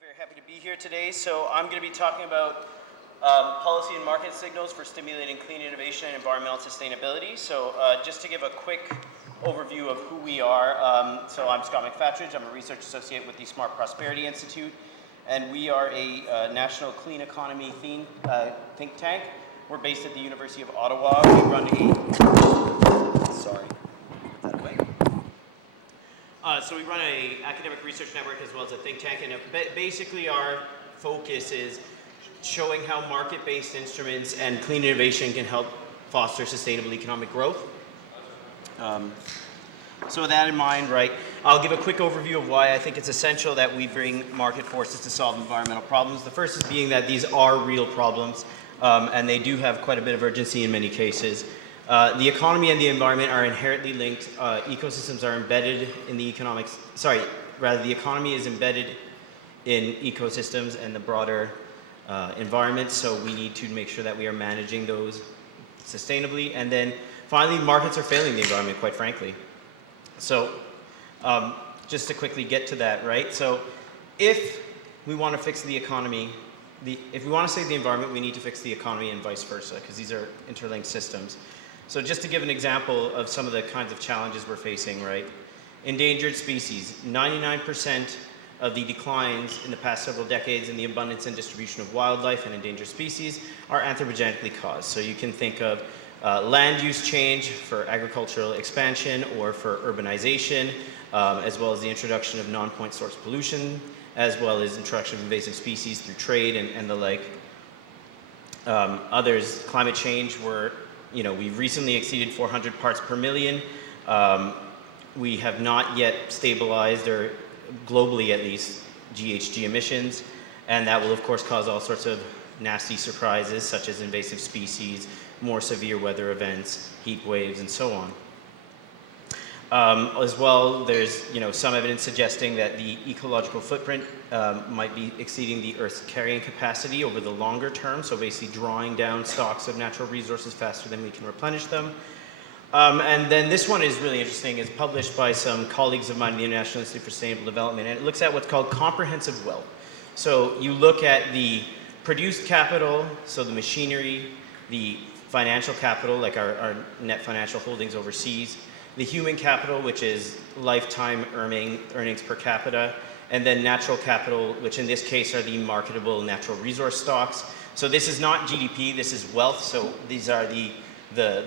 Very happy to be here today. So I'm going to be talking about policy and market signals for stimulating clean innovation and environmental sustainability. So just to give a quick overview of who we are, so I'm Scott McFatridge. I'm a research associate with the Smart Prosperity Institute, and we are a national clean economy think tank. We're based at the University of Ottawa. We run so we run an academic research network as well as a think tank, and basically our focus is showing how market-based instruments and clean innovation can help foster sustainable economic growth. So with that in mind, right, I'll give a quick overview of why I think it's essential that we bring market forces to solve environmental problems. The first is being that these are real problems, and they do have quite a bit of urgency in many cases. The economy and the environment are inherently linked. Ecosystems are embedded in the the economy is embedded in ecosystems and the broader environment, so we need to make sure that we are managing those sustainably. And then finally, markets are failing the environment, quite frankly. So just to quickly get to that, right? So if we want to fix the economy, if we want to save the environment, we need to fix the economy and vice versa, because these are interlinked systems. So just to give an example of some of the kinds of challenges we're facing, right? Endangered species. 99% of the declines in the past several decades in the abundance and distribution of wildlife and endangered species are anthropogenically caused. So you can think of land use change for agricultural expansion or for urbanization, as well as the introduction of non-point source pollution, as well as introduction of invasive species through trade and the like. Others, climate change, we've recently exceeded 400 parts per million. We have not yet stabilized, or globally at least, GHG emissions, and that will of course cause all sorts of nasty surprises, such as invasive species, more severe weather events, heat waves, and so on. As well, there's some evidence suggesting that the ecological footprint might be exceeding the Earth's carrying capacity over the longer term, so basically drawing down stocks of natural resources faster than we can replenish them. And then this one is really interesting. It's published by some colleagues of mine in the International Institute for Sustainable Development, and it looks at what's called comprehensive wealth. So you look at the produced capital, so the machinery, the financial capital, like our net financial holdings overseas, the human capital, which is lifetime earnings per capita, and then natural capital, which in this case are the marketable natural resource stocks. So this is not GDP, this is wealth. So these are the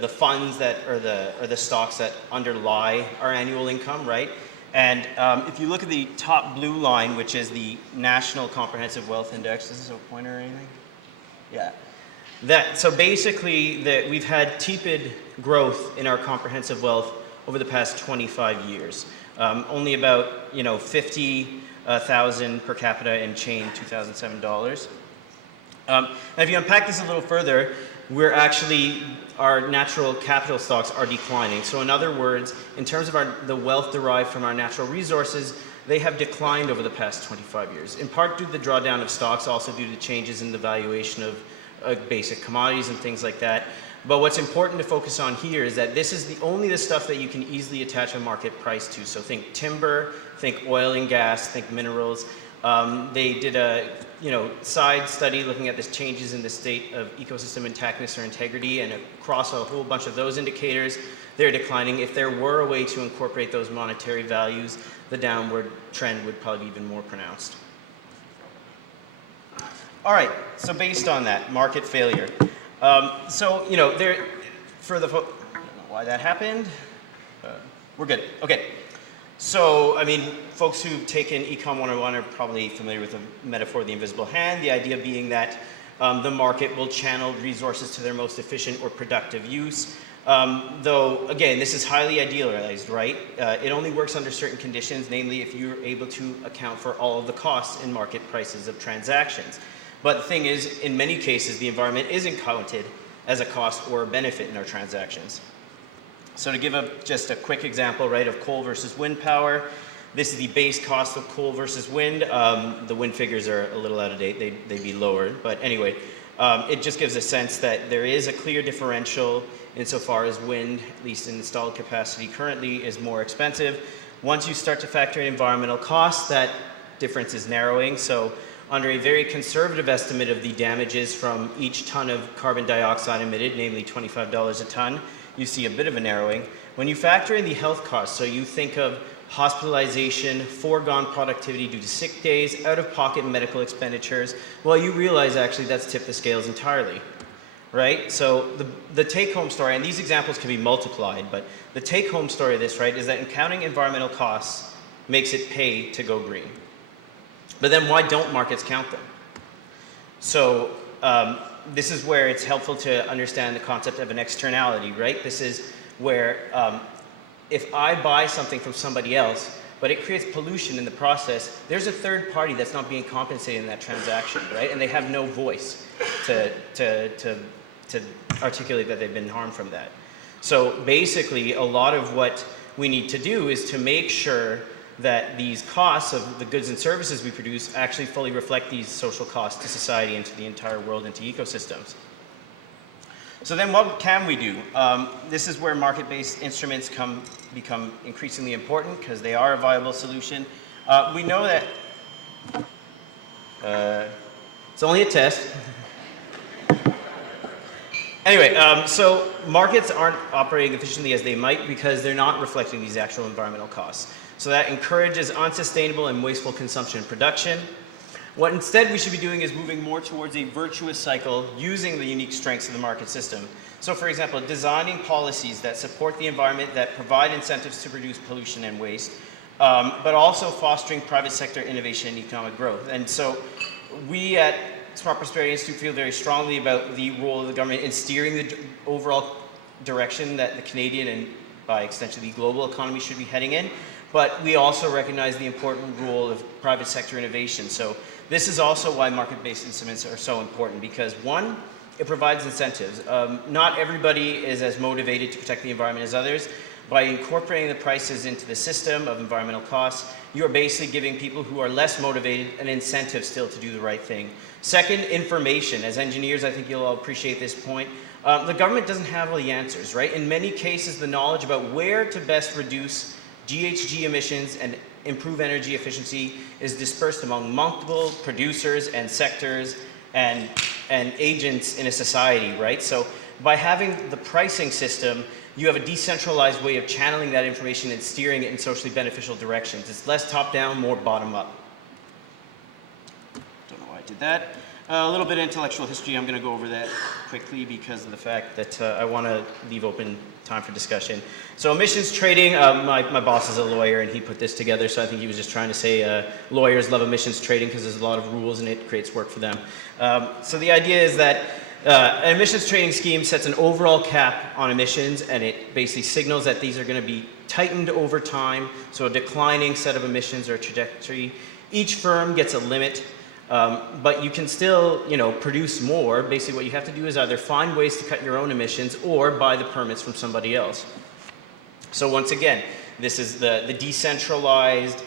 funds that are the stocks that underlie our annual income, right? And if you look at the top blue line, which is the National Comprehensive Wealth Index, is this a pointer or anything? Yeah. So basically, we've had tepid growth in our comprehensive wealth over the past 25 years. Only about 50,000 per capita and change, $2007. And if you unpack this a little further, our natural capital stocks are declining. So in other words, in terms of the wealth derived from our natural resources, they have declined over the past 25 years, in part due to the drawdown of stocks, also due to changes in the valuation of basic commodities and things like that. But what's important to focus on here is that this is only the stuff that you can easily attach a market price to. So think timber, think oil and gas, think minerals. They did a side study looking at the changes in the state of ecosystem intactness or integrity, and across a whole bunch of those indicators, they're declining. If there were a way to incorporate those monetary values, the downward trend would probably be even more pronounced. All right, so based on that, market failure. I don't know why that happened. We're good. Okay. So, folks who've taken Econ 101 are probably familiar with the metaphor of the invisible hand, the idea being that the market will channel resources to their most efficient or productive use. Though, again, this is highly idealized, right? It only works under certain conditions, namely if you're able to account for all of the costs in market prices of transactions. But the thing is, in many cases, the environment isn't counted as a cost or a benefit in our transactions. So to give just a quick example, right, of coal versus wind power, this is the base cost of coal versus wind. The wind figures are a little out of date. They'd be lower. But anyway, it just gives a sense that there is a clear differential insofar as wind, at least in installed capacity currently, is more expensive. Once you start to factor in environmental costs, that difference is narrowing. So under a very conservative estimate of the damages from each ton of carbon dioxide emitted, namely $25 a ton, you see a bit of a narrowing. When you factor in the health costs, so you think of hospitalization, foregone productivity due to sick days, out-of-pocket medical expenditures, well, you realize actually that's tipped the scales entirely, right? So the take-home story, and these examples can be multiplied, but the take-home story of this, right, is that in counting environmental costs makes it pay to go green. But then why don't markets count them? So this is where it's helpful to understand the concept of an externality, right? This is where if I buy something from somebody else, but it creates pollution in the process, there's a third party that's not being compensated in that transaction, right? And they have no voice to articulate that they've been harmed from that. So basically, a lot of what we need to do is to make sure that these costs of the goods and services we produce actually fully reflect these social costs to society and to the entire world and to ecosystems. So then what can we do? This is where market-based instruments become increasingly important because they are a viable solution. We know that it's only a test. Anyway, so markets aren't operating efficiently as they might because they're not reflecting these actual environmental costs. So that encourages unsustainable and wasteful consumption and production. What instead we should be doing is moving more towards a virtuous cycle using the unique strengths of the market system. So for example, designing policies that support the environment, that provide incentives to reduce pollution and waste, but also fostering private sector innovation and economic growth. And so we at Smart Prosperity Institute feel very strongly about the role of the government in steering the overall direction that the Canadian and by extension the global economy should be heading in. But we also recognize the important role of private sector innovation. So this is also why market-based instruments are so important because one, it provides incentives. Not everybody is as motivated to protect the environment as others. By incorporating the prices into the system of environmental costs, you are basically giving people who are less motivated an incentive still to do the right thing. Second, information. As engineers, I think you'll all appreciate this point. The government doesn't have all the answers, right? In many cases, the knowledge about where to best reduce GHG emissions and improve energy efficiency is dispersed among multiple producers and sectors and agents in a society, right? So by having the pricing system, you have a decentralized way of channeling that information and steering it in socially beneficial directions. It's less top-down, more bottom-up. Don't know why I did that. A little bit of intellectual history. I'm going to go over that quickly because of the fact that I want to leave open time for discussion. So emissions trading, my boss is a lawyer and he put this together, so I think he was just trying to say lawyers love emissions trading because there's a lot of rules and it creates work for them. So the idea is that an emissions trading scheme sets an overall cap on emissions and it basically signals that these are going to be tightened over time, so a declining set of emissions or trajectory. Each firm gets a limit. But you can still, produce more. Basically, what you have to do is either find ways to cut your own emissions or buy the permits from somebody else. So once again, this is the decentralized,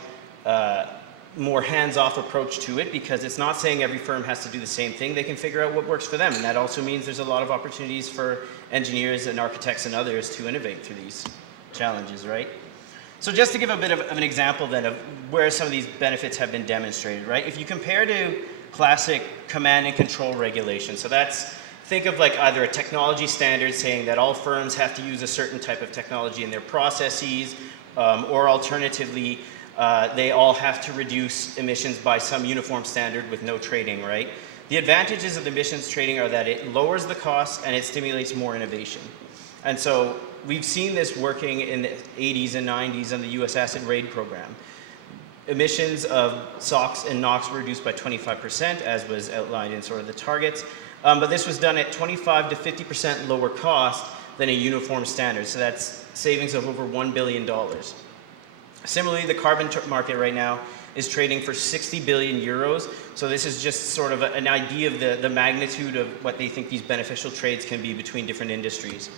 more hands-off approach to it because it's not saying every firm has to do the same thing. They can figure out what works for them. And that also means there's a lot of opportunities for engineers and architects and others to innovate through these challenges, right? So just to give a bit of an example then of where some of these benefits have been demonstrated, right? If you compare to classic command and control regulation, so think of like either a technology standard saying that all firms have to use a certain type of technology in their processes, or alternatively, they all have to reduce emissions by some uniform standard with no trading, right? The advantages of emissions trading are that it lowers the costs and it stimulates more innovation. And so we've seen this working in the 80s and 90s on the US acid raid program. Emissions of SOx and NOx were reduced by 25%, as was outlined in sort of the targets. But this was done at 25 to 50% lower cost than a uniform standard. So that's savings of over $1 billion. Similarly, the carbon market right now is trading for 60 billion euros. So this is just sort of an idea of the magnitude of what they think these beneficial trades can be between different industries.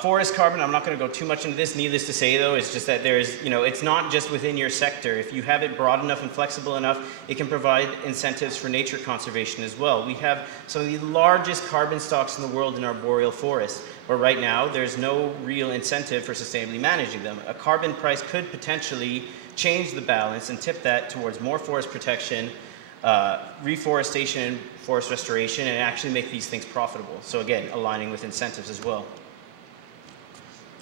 Forest carbon, I'm not going to go too much into this. Needless to say, though, it's just that there's, it's not just within your sector. If you have it broad enough and flexible enough, it can provide incentives for nature conservation as well. We have some of the largest carbon stocks in the world in our boreal forests, but right now there's no real incentive for sustainably managing them. A carbon price could potentially change the balance and tip that towards more forest protection, reforestation, forest restoration, and actually make these things profitable. So again, aligning with incentives as well.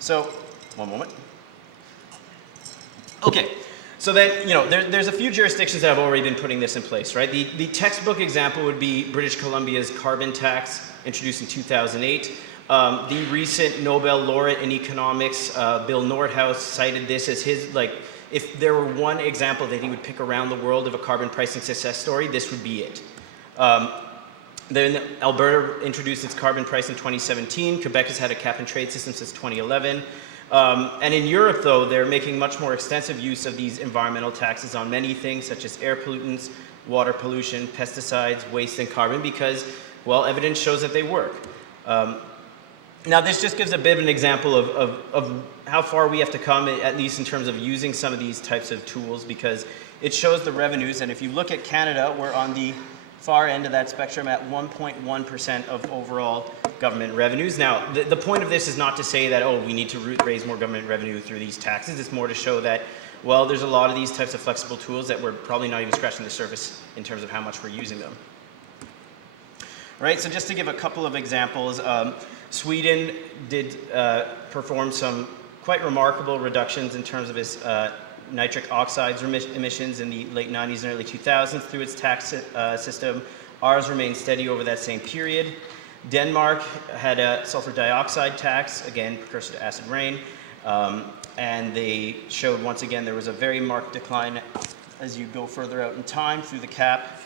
So, one moment. Okay, so then, there's a few jurisdictions that have already been putting this in place, right? The textbook example would be British Columbia's carbon tax, introduced in 2008. The recent Nobel laureate in economics, Bill Nordhaus, cited this as his, if there were one example that he would pick around the world of a carbon pricing success story, this would be it. Then Alberta introduced its carbon price in 2017. Quebec has had a cap and trade system since 2011. And in Europe, though, they're making much more extensive use of these environmental taxes on many things, such as air pollutants, water pollution, pesticides, waste, and carbon, because, well, evidence shows that they work. Now, this just gives a bit of an example of how far we have to come, at least in terms of using some of these types of tools, because it shows the revenues. And if you look at Canada, we're on the far end of that spectrum at 1.1% of overall government revenues. Now, the point of this is not to say that, oh, we need to raise more government revenue through these taxes. It's more to show that, well, there's a lot of these types of flexible tools that we're probably not even scratching the surface in terms of how much we're using them. Right, so just to give a couple of examples, Sweden did perform some quite remarkable reductions in terms of its nitric oxides emissions in the late 90s and early 2000s through its tax system. Ours remained steady over that same period. Denmark had a sulfur dioxide tax, again, precursor to acid rain, and they showed once again there was a very marked decline as you go further out in time through the cap.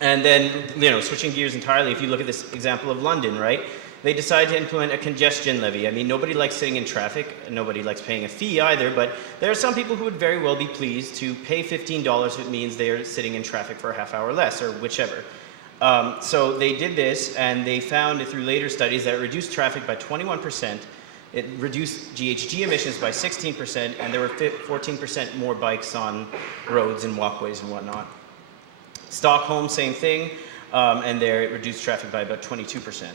And then, switching gears entirely, if you look at this example of London, right? They decided to implement a congestion levy. I mean, nobody likes sitting in traffic, and nobody likes paying a fee either, but there are some people who would very well be pleased to pay $15 if it means they're sitting in traffic for a half hour less, or whichever. So they did this, and they found through later studies that it reduced traffic by 21%, it reduced GHG emissions by 16%, and there were 14% more bikes on roads and walkways and whatnot. Stockholm, same thing, and there it reduced traffic by about 22%.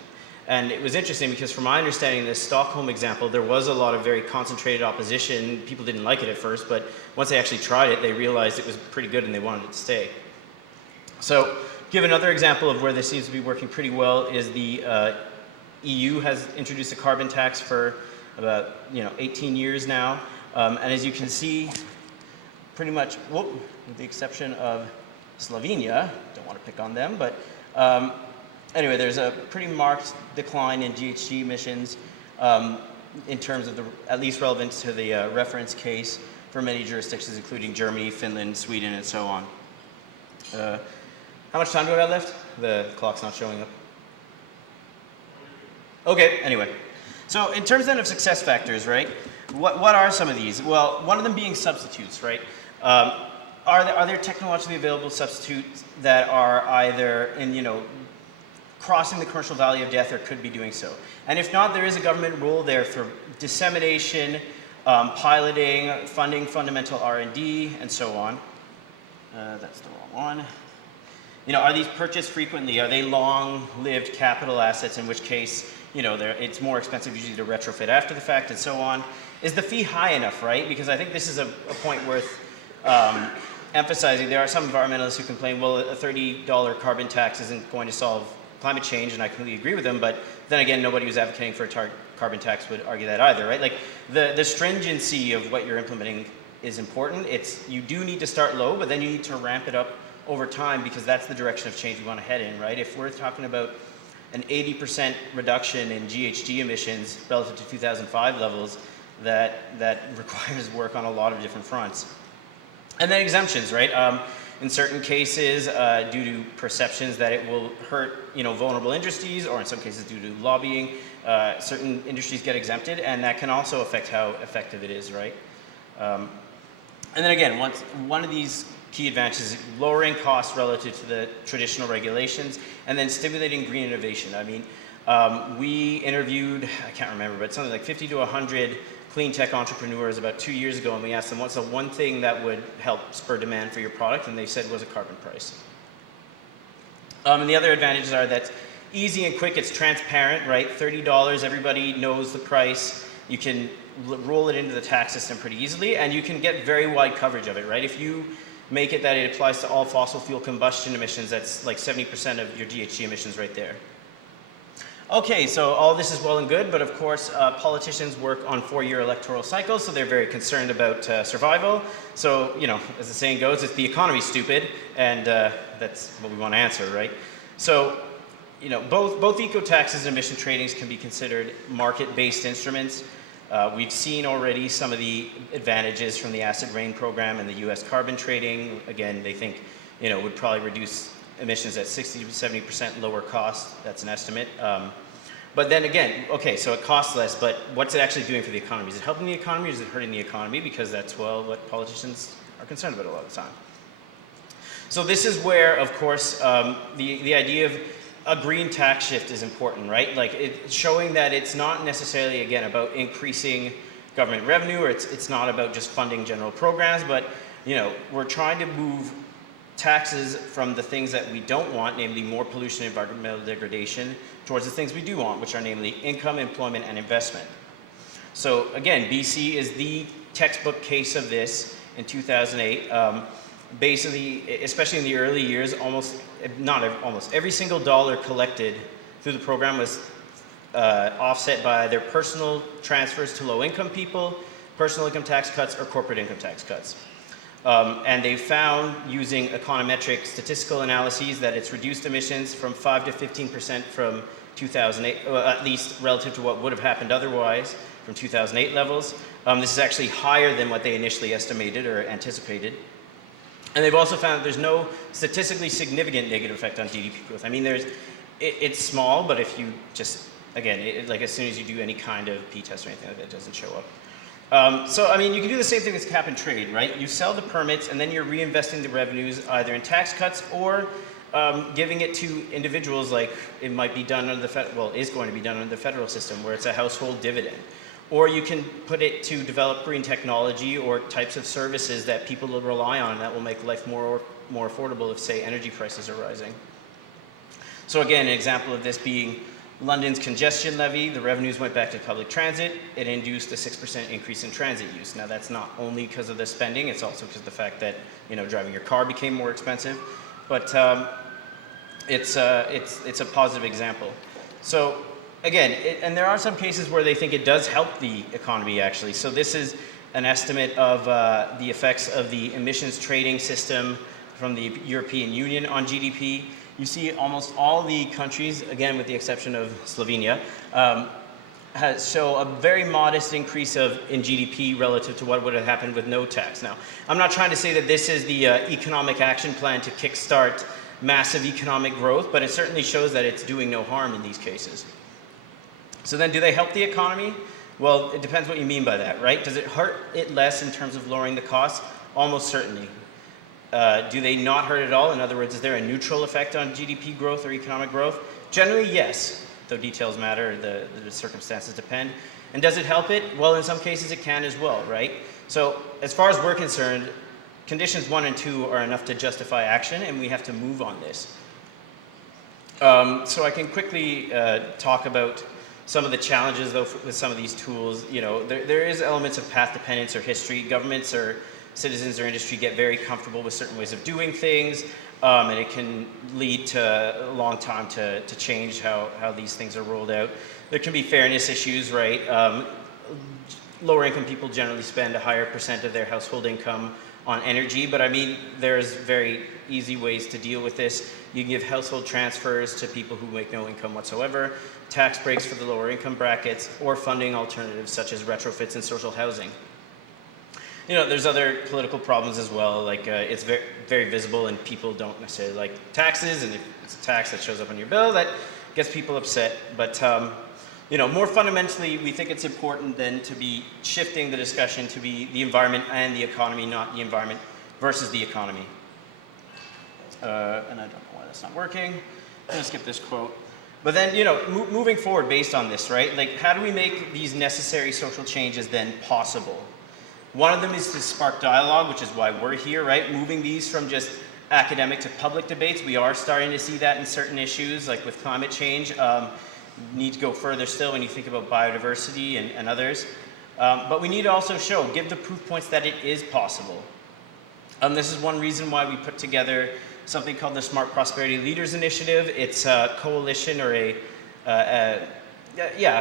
And it was interesting because from my understanding, this Stockholm example, there was a lot of very concentrated opposition. People didn't like it at first, but once they actually tried it, they realized it was pretty good and they wanted it to stay. So, give another example of where this seems to be working pretty well is the EU has introduced a carbon tax for about 18 years now. And as you can see, pretty much, with the exception of Slovenia, don't want to pick on them, but anyway, there's a pretty marked decline in GHG emissions in terms of at least relevant to the reference case for many jurisdictions, including Germany, Finland, Sweden, and so on. How much time do I have left? The clock's not showing up. Okay, anyway. So in terms then of success factors, right? What are some of these? Well, one of them being substitutes, right? Are there technologically available substitutes that are either in, crossing the commercial valley of death or could be doing so? And if not, there is a government role there for dissemination, piloting, funding fundamental R&D, and so on. That's the wrong one. Are these purchased frequently? Are they long-lived capital assets, in which case, it's more expensive usually to retrofit after the fact, and so on? Is the fee high enough, right? Because I think this is a point worth emphasizing. There are some environmentalists who complain, well, a $30 carbon tax isn't going to solve climate change, and I completely agree with them, but then again, nobody who's advocating for a carbon tax would argue that either, right? Like, the stringency of what you're implementing is important. You do need to start low, but then you need to ramp it up over time, because that's the direction of change we want to head in, right? If we're talking about an 80% reduction in GHG emissions relative to 2005 levels, that requires work on a lot of different fronts. And then exemptions, right? In certain cases, due to perceptions that it will hurt, vulnerable industries, or in some cases due to lobbying, certain industries get exempted, and that can also affect how effective it is, right? And then again, one of these key advantages is lowering costs relative to the traditional regulations, and then stimulating green innovation. I mean, we interviewed, I can't remember, but something like 50 to 100 clean tech entrepreneurs about 2 years ago, and we asked them what's the one thing that would help spur demand for your product, and they said was a carbon price. And the other advantages are that easy and quick, it's transparent, right? $30, everybody knows the price. You can roll it into the tax system pretty easily, and you can get very wide coverage of it, right? If you make it that it applies to all fossil fuel combustion emissions, that's like 70% of your GHG emissions right there. Okay, so all this is well and good, but of course politicians work on 4-year electoral cycles, so they're very concerned about survival. So, you know, as the saying goes, it's the economy's stupid, and that's what we want to answer, right? So, you know, both eco-taxes and emission tradings can be considered market-based instruments. We've seen already some of the advantages from the acid rain program and the US carbon trading. Again, they think, you know, would probably reduce emissions at 60 to 70% lower cost. That's an estimate. But then again, okay, so it costs less, but what's it actually doing for the economy? Is it helping the economy or is it hurting the economy? Because that's, well, what politicians are concerned about a lot of the time. So this is where, of course, the idea of a green tax shift is important, right? Like it's showing that it's not necessarily, again, about increasing government revenue, or it's not about just funding general programs, but, you know, we're trying to move taxes from the things that we don't want, namely more pollution and environmental degradation, towards the things we do want, which are namely income, employment, and investment. So again, BC is the textbook case of this in 2008. Basically, especially in the early years, almost every single dollar collected through the program was offset by either personal transfers to low-income people, personal income tax cuts, or corporate income tax cuts. And they found, using econometric statistical analyses, that it's reduced emissions from 5 to 15% from 2008, at least relative to what would have happened otherwise from 2008 levels. This is actually higher than what they initially estimated or anticipated. And they've also found that there's no statistically significant negative effect on GDP growth. I mean, it's small, but if you just, again, like as soon as you do any kind of p-test or anything like that, it doesn't show up. So, I mean, you can do the same thing as cap and trade, right? You sell the permits and then you're reinvesting the revenues either in tax cuts or giving it to individuals, like it might be done under the is going to be done under the federal system, where it's a household dividend. Or you can put it to develop green technology or types of services that people will rely on that will make life more affordable if, say, energy prices are rising. So again, an example of this being London's congestion levy. The revenues went back to public transit. It induced a 6% increase in transit use. Now that's not only because of the spending, it's also because of the fact that, you know, driving your car became more expensive. But it's a positive example. So again, and there are some cases where they think it does help the economy, actually. So this is an estimate of the effects of the emissions trading system from the European Union on GDP. You see almost all the countries, again with the exception of Slovenia, show a very modest increase in GDP relative to what would have happened with no tax. Now, I'm not trying to say that this is the economic action plan to kickstart massive economic growth, but it certainly shows that it's doing no harm in these cases. So then, do they help the economy? Well, it depends what you mean by that, right? Does it hurt it less in terms of lowering the costs? Almost certainly. Do they not hurt at all? In other words, is there a neutral effect on GDP growth or economic growth? Generally, yes, though details matter, the circumstances depend. And does it help it? Well, in some cases it can as well, right? So as far as we're concerned, conditions 1 and 2 are enough to justify action, and we have to move on this. So I can quickly talk about some of the challenges, though, with some of these tools. You know, there is elements of path dependence or history. Governments or citizens or industry get very comfortable with certain ways of doing things, and it can lead to a long time to change how these things are rolled out. There can be fairness issues, right? Lower income people generally spend a higher percent of their household income on energy, but I mean, there's very easy ways to deal with this. You can give household transfers to people who make no income whatsoever, tax breaks for the lower income brackets, or funding alternatives such as retrofits and social housing. You know, there's other political problems as well, like it's very, very visible and people don't necessarily like taxes, and if it's a tax that shows up on your bill, that gets people upset. But you know, more fundamentally, we think it's important then to be shifting the discussion to be the environment and the economy, not the environment versus the economy. And I don't know why that's not working. I'm gonna skip this quote. But then, you know, moving forward based on this, right? Like, how do we make these necessary social changes then possible? One of them is to spark dialogue, which is why we're here, right? Moving these from just academic to public debates. We are starting to see that in certain issues, like with climate change. Need to go further still when you think about biodiversity and others. But we need to also give the proof points that it is possible. This is one reason why we put together something called the Smart Prosperity Leaders Initiative. It's a coalition or a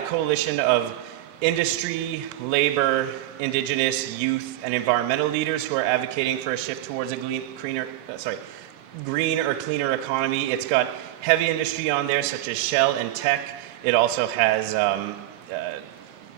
coalition of industry, labor, indigenous, youth, and environmental leaders who are advocating for a shift towards a green or cleaner economy. It's got heavy industry on there, such as Shell and Teck. It also has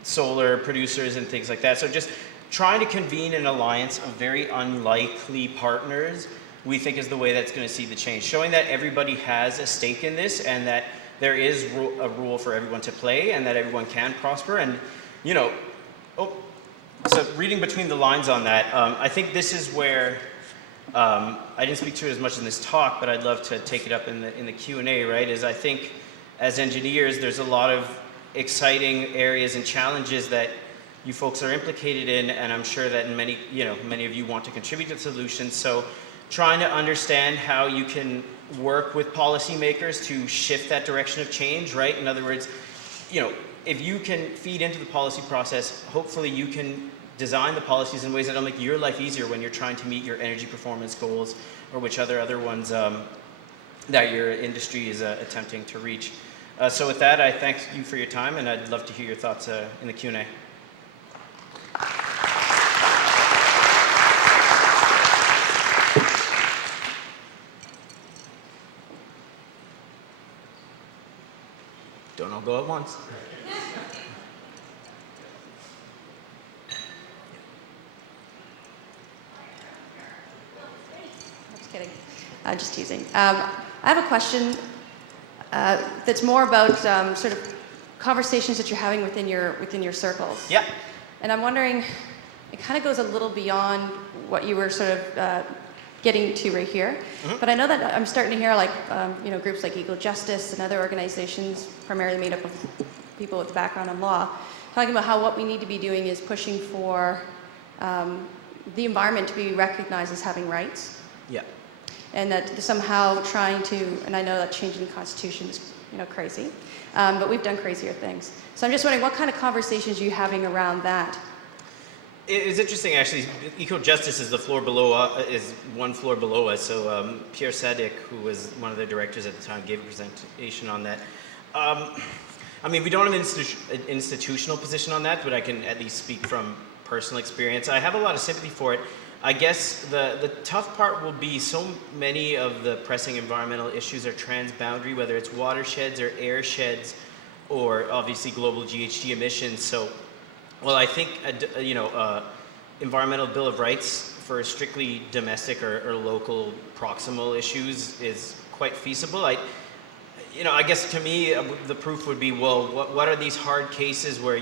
solar producers and things like that. So just trying to convene an alliance of very unlikely partners, we think is the way that's going to see the change. Showing that everybody has a stake in this and that there is a role for everyone to play and that everyone can prosper. And, so reading between the lines on that, I think this is where, I didn't speak to it as much in this talk, but I'd love to take it up in the Q&A, right, is I think as engineers, there's a lot of exciting areas and challenges that you folks are implicated in, and I'm sure that many of you want to contribute to solutions. So trying to understand how you can work with policymakers to shift that direction of change, right? In other words, if you can feed into the policy process, hopefully you can design the policies in ways that'll make your life easier when you're trying to meet your energy performance goals or which other ones that your industry is attempting to reach. So with that, I thank you for your time, and I'd love to hear your thoughts in the Q&A. Don't all go at once. Just kidding. Just teasing. I have a question that's more about sort of conversations that you're having within your circles. Yeah. And I'm wondering, it kind of goes a little beyond what you were sort of getting to right here. Mm-hmm. But I know that I'm starting to hear groups like Eco Justice and other organizations, primarily made up of people with a background in law, talking about how what we need to be doing is pushing for the environment to be recognized as having rights. Yeah. And that somehow trying to, and I know that changing the Constitution is crazy, but we've done crazier things. So I'm just wondering, what kind of conversations are you having around that? It's interesting, actually. Eco Justice is is one floor below us. So Pierre Sadik, who was one of the directors at the time, gave a presentation on that. We don't have an institutional position on that, but I can at least speak from personal experience. I have a lot of sympathy for it. I guess the tough part will be so many of the pressing environmental issues are transboundary, whether it's watersheds or airsheds or obviously global GHG emissions. So, well, I think environmental Bill of Rights for strictly domestic or local proximal issues is quite feasible. I guess to me the proof would be, well, what are these hard cases where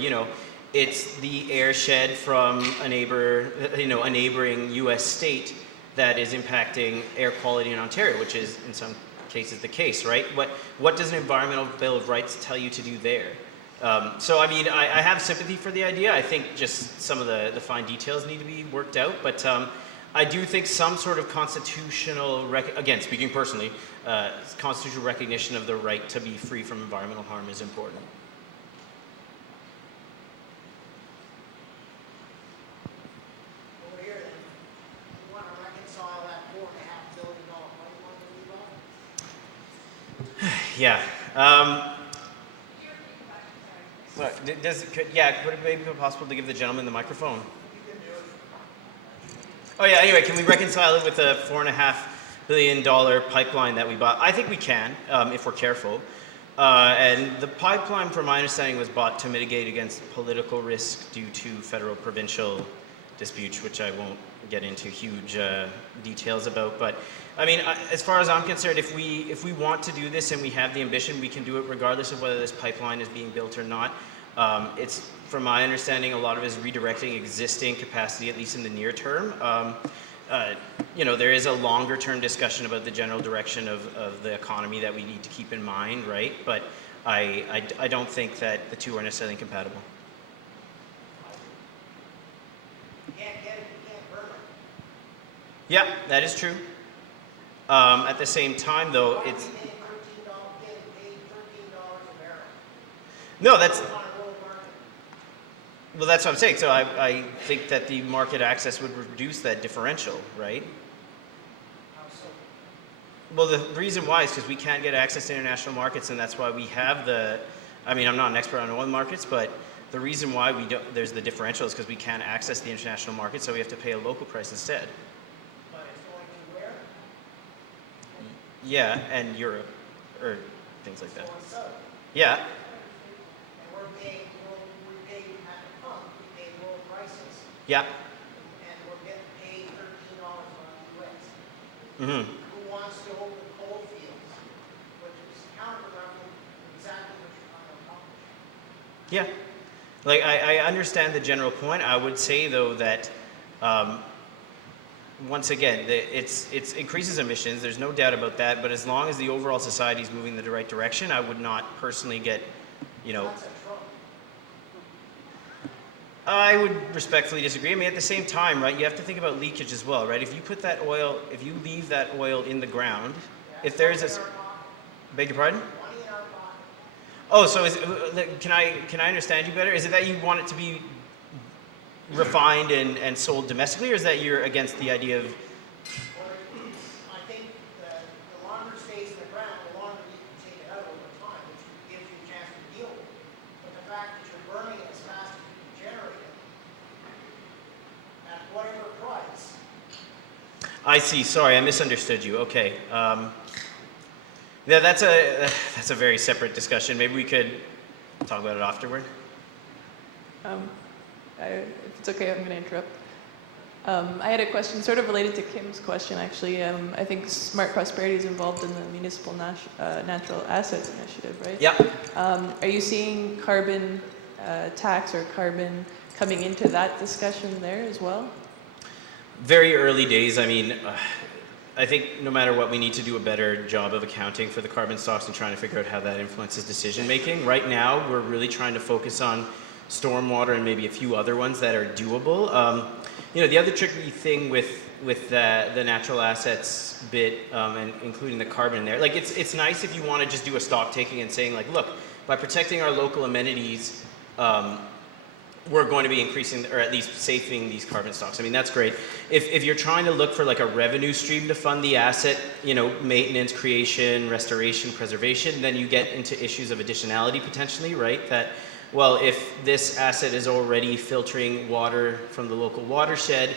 it's the airshed from a neighboring U.S. state that is impacting air quality in Ontario, which is in some cases the case, right? What does an environmental Bill of Rights tell you to do there? I have sympathy for the idea. I think just some of the fine details need to be worked out, but I do think some sort of constitutional, again, speaking personally, constitutional recognition of the right to be free from environmental harm is important. Yeah. Would it maybe be possible to give the gentleman the microphone? Oh yeah, anyway, can we reconcile it with the $4.5 billion pipeline that we bought? I think we can, if we're careful. And the pipeline, from my understanding, was bought to mitigate against political risk due to federal-provincial disputes, which I won't get into huge details about. But as far as I'm concerned, if we want to do this and we have the ambition, we can do it regardless of whether this pipeline is being built or not. It's, from my understanding, a lot of it is redirecting existing capacity, at least in the near term. There is a longer term discussion about the general direction of the economy that we need to keep in mind, right? But I don't think that the two are necessarily incompatible. Yeah, that is true. At the same time, though, it's... No, that's... Well, that's what I'm saying. So I think that the market access would reduce that differential, right? How so? Well, the reason why is because we can't get access to international markets, and that's why we have the. I mean, I'm not an expert on oil markets, but the reason why there's the differential is because we can't access the international market, so we have to pay a local price instead. But it's going to where? Yeah, and Europe, or things like that. Going south. Yeah, And we're paying, we pay at the pump, we pay lower prices, yeah. and we're getting paid $13 on US. Mm-hmm. Who wants to open coal fields, which is counterproductive to exactly what you're trying to accomplish? Yeah. Like, I understand the general point. I would say, though, that once again, it increases emissions. There's no doubt about that. But as long as the overall society is moving in the right direction, I would not personally get, That's a Trump. I would respectfully disagree. I mean, at the same time, right, you have to think about leakage as well, right? If you put that oil, if you leave that oil in the ground, if there's a, beg your pardon? Money in our pocket. Oh, so can I understand you better? Is it that you want it to be refined and sold domestically, or is that you're against the idea of? Well, I think the longer it stays in the ground, the longer you can take it out over time, which gives you a chance to deal with it. But the fact that you're burning it as fast as you can generate it, at whatever price, I see. Sorry, I misunderstood you. Okay. Yeah, that's a very separate discussion. Maybe we could talk about it afterward. If it's okay, I'm going to interrupt. I had a question sort of related to Kim's question, actually. I think Smart Prosperity is involved in the Municipal Natural Assets Initiative, right? Yeah. Are you seeing carbon tax or carbon coming into that discussion there as well? Very early days. I mean, I think no matter what, we need to do a better job of accounting for the carbon stocks and trying to figure out how that influences decision making. Right now, we're really trying to focus on stormwater and maybe a few other ones that are doable. The other tricky thing with the natural assets bit and including the carbon in there, like it's nice if you want to just do a stock taking and saying like, look, by protecting our local amenities, we're going to be increasing or at least saving these carbon stocks. I mean, that's great. If you're trying to look for like a revenue stream to fund the asset, maintenance, creation, restoration, preservation, then you get into issues of additionality potentially, right? That, well, if this asset is already filtering water from the local watershed,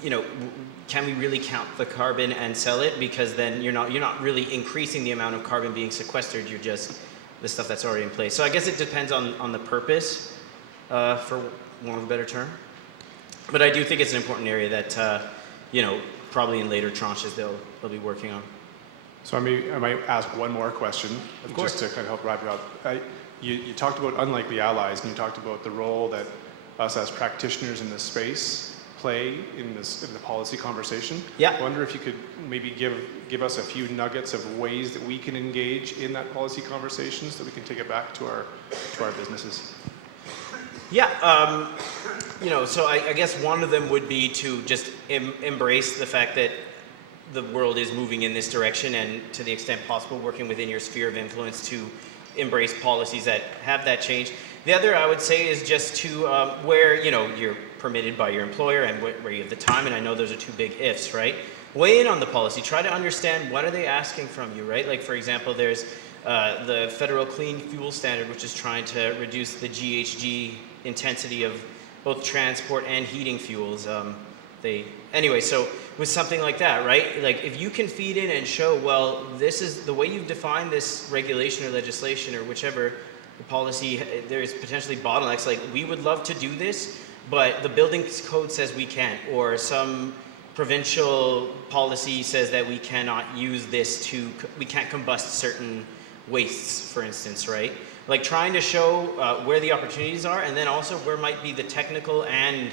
can we really count the carbon and sell it? Because then you're not really increasing the amount of carbon being sequestered. You're just the stuff that's already in place. So I guess it depends on the purpose, for want of a better term. But I do think it's an important area that probably in later tranches they'll be working on. So I might ask one more question, Of course. just to kind of help wrap it up. You talked about unlikely allies, and you talked about the role that us as practitioners in this space play in the policy conversation. Yeah. I wonder if you could maybe give us a few nuggets of ways that we can engage in that policy conversation so that we can take it back to our businesses. Yeah, so I guess one of them would be to just embrace the fact that the world is moving in this direction, and to the extent possible, working within your sphere of influence to embrace policies that have that change. The other, I would say, is just to where you're permitted by your employer and where you have the time, and I know those are two big ifs, right? Weigh in on the policy. Try to understand what are they asking from you, right? Like, for example, there's the Federal Clean Fuel Standard, which is trying to reduce the GHG intensity of both transport and heating fuels. So with something like that, right? Like if you can feed in and show, well, this is the way you've defined this regulation or legislation or whichever the policy, there's potentially bottlenecks. Like we would love to do this, but the building code says we can't, or some provincial policy says that we cannot use this we can't combust certain wastes, for instance, right? Like trying to show where the opportunities are, and then also where might be the technical and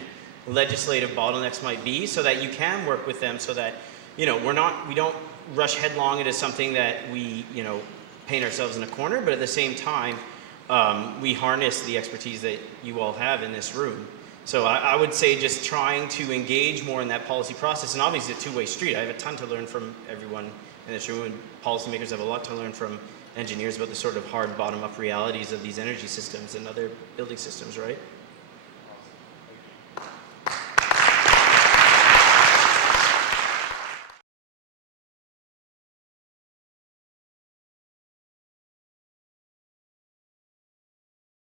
legislative bottlenecks might be, so that you can work with them, so that we don't rush headlong into something that we paint ourselves in a corner, but at the same time we harness the expertise that you all have in this room. So I would say just trying to engage more in that policy process, and obviously it's a two-way street. I have a ton to learn from everyone in this room, and policymakers have a lot to learn from engineers about the sort of hard bottom-up realities of these energy systems and other building systems, right?